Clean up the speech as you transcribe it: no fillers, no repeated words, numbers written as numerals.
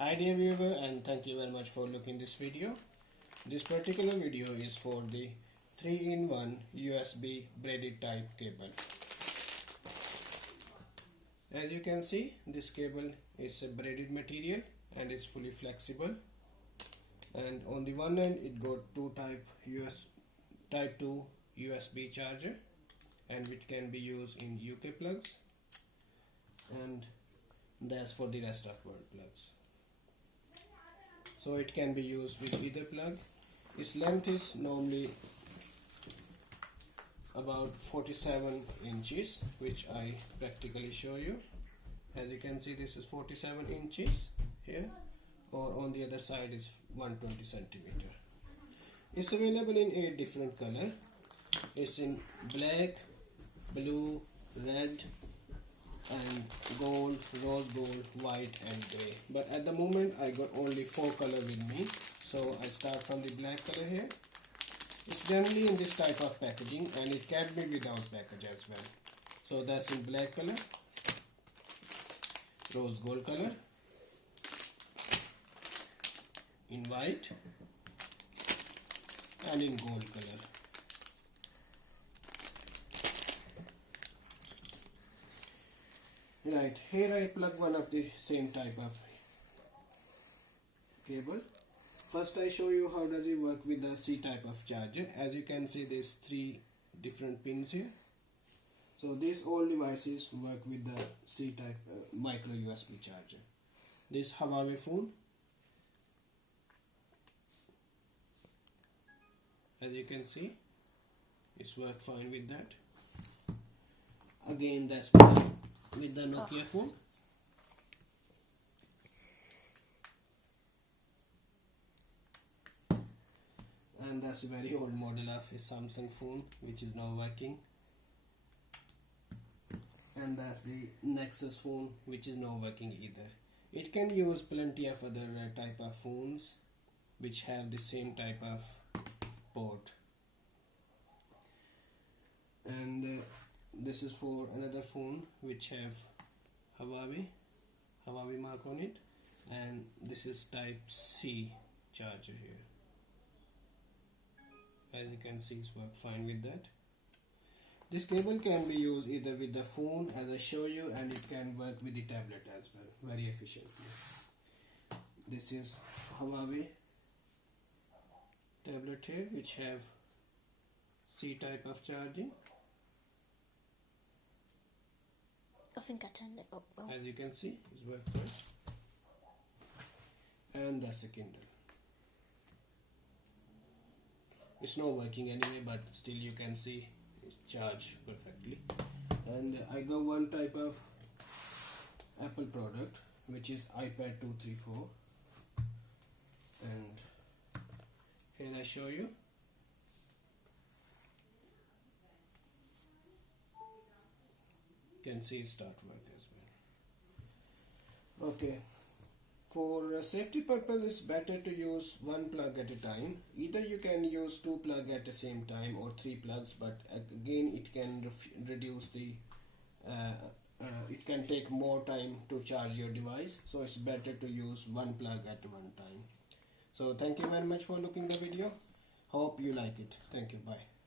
Hi dear viewer, and thank you very much for looking this video. This particular video is for the 3-in-1 USB braided type cable. As you can see, this cable is a braided material and is fully flexible, and on the one end it got two type 2 USB charger, and which can be used in UK plugs, and that's for the rest of world plugs. So it can be used with either plug. Its length is normally about 47 inches, which I practically show you. As you can see, this is 47 inches here, or on the other side is 120 centimeter. It's available in 8 different colors. It's in black, blue, red, and gold, rose gold, white and grey. But at the moment I got only 4 colors with me, so I start from the black color here. It's generally in this type of packaging, and it can be without package as well. So that's in black color, rose gold color, in white, and in gold color. Right, here I plug one of the same type of cable. First I show you how does it work with the C type of charger. As you can see, there's 3 different pins here. So these all devices work with the C type micro USB charger. This Huawei phone, as you can see, it's worked fine with that. Again, that's with the Nokia phone. And that's a very old model of a Samsung phone which is now working. And that's the Nexus phone which is not working either. It can use plenty of other type of phones which have the same type of port. And this is for another phone which have Huawei mark on it, and this is type C charger here. As you can see, it's work fine with that. This cable can be used either with the phone as I show you, and it can work with the tablet as well very efficiently. This is Huawei tablet here which have C type of charging. I think I turned it up well. As you can see, it's worked fine. And that's a Kindle. It's not working anyway, but still you can see it's charged perfectly. And I got one type of Apple product which is iPad 234, and here I show you. You can see it start work as well. Okay, for safety purpose it's better to use one plug at a time. Either you can use 2 plugs at the same time or 3 plugs, but again it can reduce the it can take more time to charge your device, so it's better to use one plug at one time. So thank you very much for looking the video. Hope you like it. Thank you. Bye.